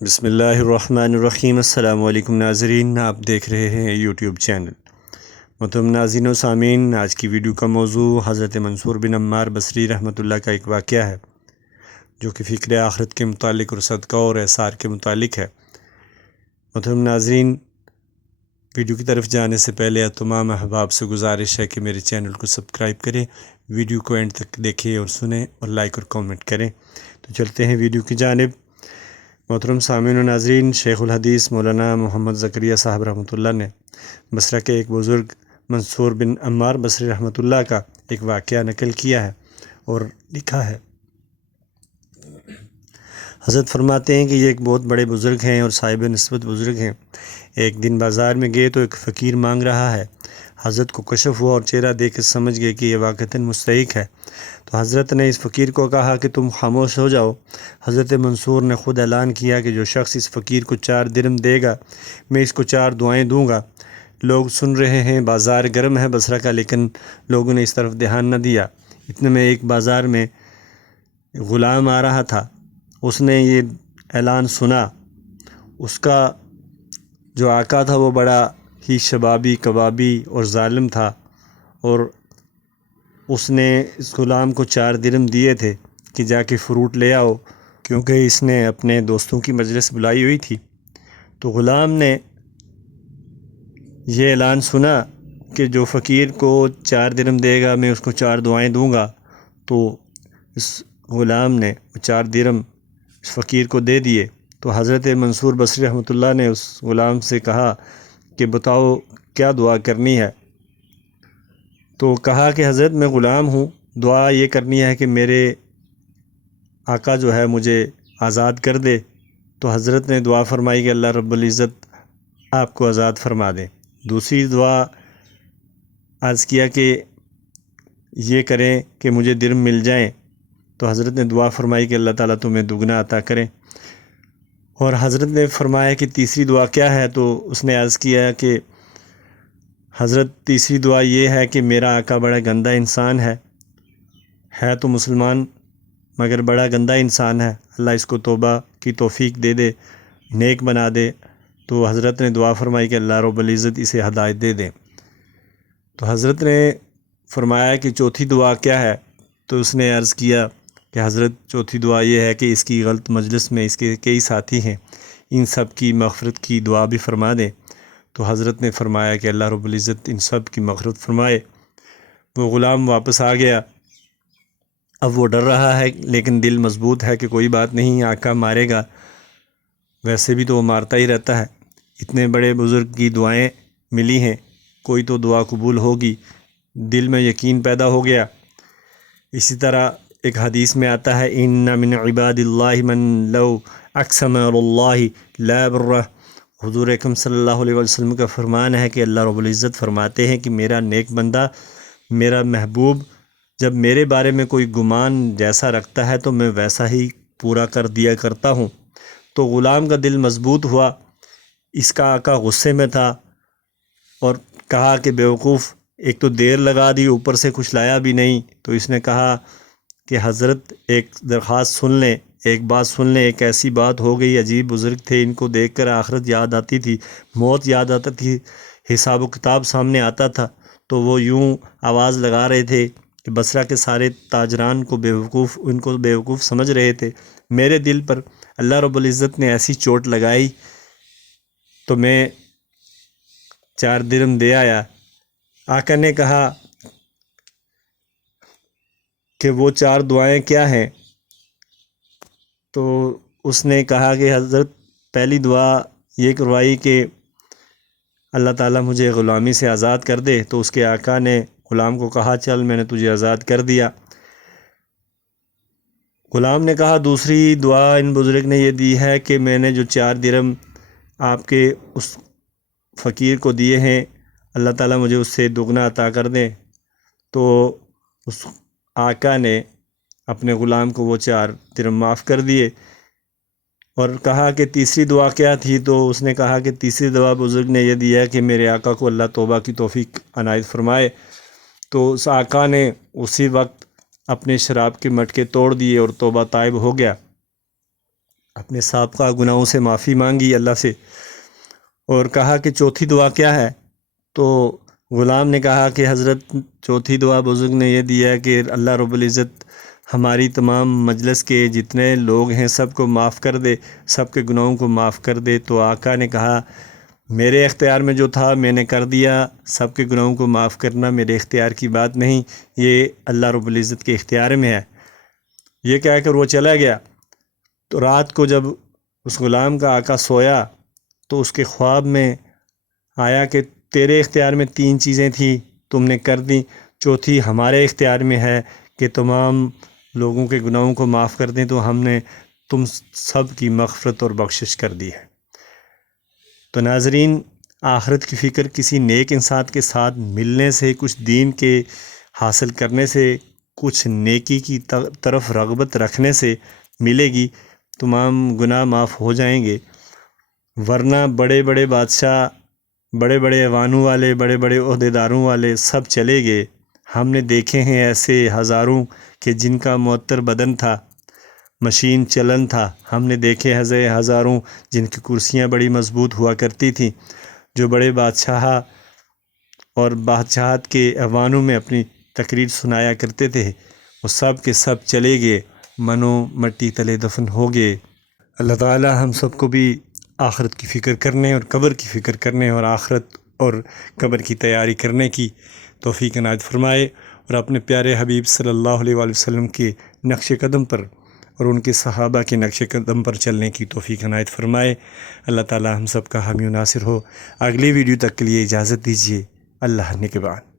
بسم اللہ الرحمن الرحیم۔ السلام علیکم ناظرین، آپ دیکھ رہے ہیں یوٹیوب چینل۔ محترم ناظرین و سامعین، آج کی ویڈیو کا موضوع حضرت منصور بن عمار بصری رحمۃ اللہ کا ایک واقعہ ہے جو کہ فکر آخرت کے متعلق اور صدقہ اور احسار کے متعلق ہے۔ محترم ناظرین، ویڈیو کی طرف جانے سے پہلے تمام احباب سے گزارش ہے کہ میرے چینل کو سبسکرائب کریں، ویڈیو کو اینڈ تک دیکھیں اور سنیں اور لائک اور کامنٹ کریں۔ تو چلتے ہیں ویڈیو کی جانب۔ محترم سامعین و ناظرین، شیخ الحدیث مولانا محمد زکریا صاحب رحمۃ اللہ نے بصرہ کے ایک بزرگ منصور بن عمار بصری رحمۃ اللہ کا ایک واقعہ نقل کیا ہے اور لکھا ہے۔ حضرت فرماتے ہیں کہ یہ ایک بہت بڑے بزرگ ہیں اور صاحب نسبت بزرگ ہیں۔ ایک دن بازار میں گئے تو ایک فقیر مانگ رہا ہے۔ حضرت کو کشف ہوا اور چہرہ دیکھ کے سمجھ گئے کہ یہ واقعتاً مستحق ہے، تو حضرت نے اس فقیر کو کہا کہ تم خاموش ہو جاؤ۔ حضرت منصور نے خود اعلان کیا کہ جو شخص اس فقیر کو 4 درم دے گا میں اس کو 4 دعائیں دوں گا۔ لوگ سن رہے ہیں، بازار گرم ہے بصرہ کا، لیکن لوگوں نے اس طرف دھیان نہ دیا۔ اتنے میں ایک بازار میں غلام آ رہا تھا، اس نے یہ اعلان سنا۔ اس کا جو آقا تھا وہ بڑا ہی شبابی کبابی اور ظالم تھا، اور اس نے اس غلام کو 4 درم دیے تھے کہ جا کے فروٹ لے آؤ، کیونکہ اس نے اپنے دوستوں کی مجلس بلائی ہوئی تھی۔ تو غلام نے یہ اعلان سنا کہ جو فقیر کو 4 درم دے گا میں اس کو 4 دعائیں دوں گا، تو اس غلام نے 4 درم اس فقیر کو دے دیے۔ تو حضرت منصور بصری رحمۃ اللہ نے اس غلام سے کہا کہ بتاؤ کیا دعا کرنی ہے؟ تو کہا کہ حضرت میں غلام ہوں، دعا یہ کرنی ہے کہ میرے آقا جو ہے مجھے آزاد کر دے۔ تو حضرت نے دعا فرمائی کہ اللہ رب العزت آپ کو آزاد فرما دے۔ دوسری دعا عرض کیا کہ یہ کریں کہ مجھے درم مل جائیں۔ تو حضرت نے دعا فرمائی کہ اللہ تعالیٰ تمہیں دگنا عطا کریں۔ اور حضرت نے فرمایا کہ تیسری دعا کیا ہے؟ تو اس نے عرض کیا کہ حضرت تیسری دعا یہ ہے کہ میرا آقا بڑا گندہ انسان ہے تو مسلمان مگر بڑا گندہ انسان ہے، اللہ اس کو توبہ کی توفیق دے دے، نیک بنا دے۔ تو حضرت نے دعا فرمائی کہ اللہ رب العزت اسے ہدایت دے دے۔ تو حضرت نے فرمایا کہ چوتھی دعا کیا ہے؟ تو اس نے عرض کیا کہ حضرت چوتھی دعا یہ ہے کہ اس کی غلط مجلس میں اس کے کئی ساتھی ہیں، ان سب کی مغفرت کی دعا بھی فرما دیں۔ تو حضرت نے فرمایا کہ اللہ رب العزت ان سب کی مغفرت فرمائے۔ وہ غلام واپس آ گیا۔ اب وہ ڈر رہا ہے لیکن دل مضبوط ہے کہ کوئی بات نہیں، آقا مارے گا، ویسے بھی تو وہ مارتا ہی رہتا ہے، اتنے بڑے بزرگ کی دعائیں ملی ہیں، کوئی تو دعا قبول ہوگی، دل میں یقین پیدا ہو گیا۔ اسی طرح ایک حدیث میں آتا ہے ان من عباد اللہ من لو اقسم علی اللہ لا برہ۔ حضور اکرم صلی اللہ علیہ وسلم کا فرمان ہے کہ اللہ رب العزت فرماتے ہیں کہ میرا نیک بندہ، میرا محبوب جب میرے بارے میں کوئی گمان جیسا رکھتا ہے تو میں ویسا ہی پورا کر دیا کرتا ہوں۔ تو غلام کا دل مضبوط ہوا، اس کا آقا غصے میں تھا اور کہا کہ بیوقوف، ایک تو دیر لگا دی، اوپر سے کچھ لایا بھی نہیں۔ تو اس نے کہا کہ حضرت ایک درخواست سن لیں، ایک بات سن لیں، ایک ایسی بات ہو گئی، عجیب بزرگ تھے، ان کو دیکھ کر آخرت یاد آتی تھی، موت یاد آتی تھی، حساب و کتاب سامنے آتا تھا، تو وہ یوں آواز لگا رہے تھے کہ بصرہ کے سارے تاجران کو بیوقوف، ان کو بیوقوف سمجھ رہے تھے۔ میرے دل پر اللہ رب العزت نے ایسی چوٹ لگائی تو میں 4 درم دے آیا۔ آقا نے کہا کہ وہ 4 دعائیں کیا ہیں؟ تو اس نے کہا کہ حضرت پہلی دعا یہ کروائی کہ اللہ تعالیٰ مجھے غلامی سے آزاد کر دے۔ تو اس کے آقا نے غلام کو کہا چل میں نے تجھے آزاد کر دیا۔ غلام نے کہا دوسری دعا ان بزرگ نے یہ دی ہے کہ میں نے جو 4 درم آپ کے اس فقیر کو دیے ہیں، اللہ تعالیٰ مجھے اس سے دگنا عطا کر دیں۔ تو اس آقا نے اپنے غلام کو وہ 4 درم معاف کر دیے اور کہا کہ تیسری دعا کیا تھی؟ تو اس نے کہا کہ تیسری دعا بزرگ نے یہ دیا کہ میرے آقا کو اللہ توبہ کی توفیق عنایت فرمائے۔ تو اس آقا نے اسی وقت اپنے شراب کے مٹکے توڑ دیے اور توبہ طائب ہو گیا۔ اپنے سابقہ گناہوں سے معافی مانگی اللہ سے، اور کہا کہ چوتھی دعا کیا ہے؟ تو غلام نے کہا کہ حضرت چوتھی دعا بزرگ نے یہ دیا ہے کہ اللہ رب العزت ہماری تمام مجلس کے جتنے لوگ ہیں سب کو معاف کر دے، سب کے گناہوں کو معاف کر دے۔ تو آقا نے کہا میرے اختیار میں جو تھا میں نے کر دیا، سب کے گناہوں کو معاف کرنا میرے اختیار کی بات نہیں، یہ اللہ رب العزت کے اختیار میں ہے۔ یہ کہہ کر وہ چلا گیا۔ تو رات کو جب اس غلام کا آقا سویا تو اس کے خواب میں آیا کہ تیرے اختیار میں 3 چیزیں تھیں، تم نے کر دیں، چوتھی ہمارے اختیار میں ہے کہ تمام لوگوں کے گناہوں کو معاف کر دیں، تو ہم نے تم سب کی مغفرت اور بخشش کر دی ہے۔ تو ناظرین، آخرت کی فکر کسی نیک انسان کے ساتھ ملنے سے، کچھ دین کے حاصل کرنے سے، کچھ نیکی کی طرف رغبت رکھنے سے ملے گی، تمام گناہ معاف ہو جائیں گے۔ ورنہ بڑے بڑے بادشاہ، بڑے بڑے ایوانوں والے، بڑے بڑے عہدیداروں والے سب چلے گئے۔ ہم نے دیکھے ہیں ایسے ہزاروں کہ جن کا معطر بدن تھا، مشین چلن تھا۔ ہم نے دیکھے ہزاروں جن کی کرسیاں بڑی مضبوط ہوا کرتی تھیں، جو بڑے بادشاہ اور بادشاہت کے ایوانوں میں اپنی تقریر سنایا کرتے تھے، وہ سب کے سب چلے گئے، منو مٹی تلے دفن ہو گئے۔ اللہ تعالی ہم سب کو بھی آخرت کی فکر کرنے اور قبر کی فکر کرنے اور آخرت اور قبر کی تیاری کرنے کی توفیق عنایت فرمائے، اور اپنے پیارے حبیب صلی اللہ علیہ وآلہ وسلم کے نقش قدم پر اور ان کے صحابہ کے نقش قدم پر چلنے کی توفیق عنایت فرمائے۔ اللہ تعالی ہم سب کا حامی و ناصر ہو۔ اگلی ویڈیو تک کے لیے اجازت دیجیے۔ اللہ نگہبان۔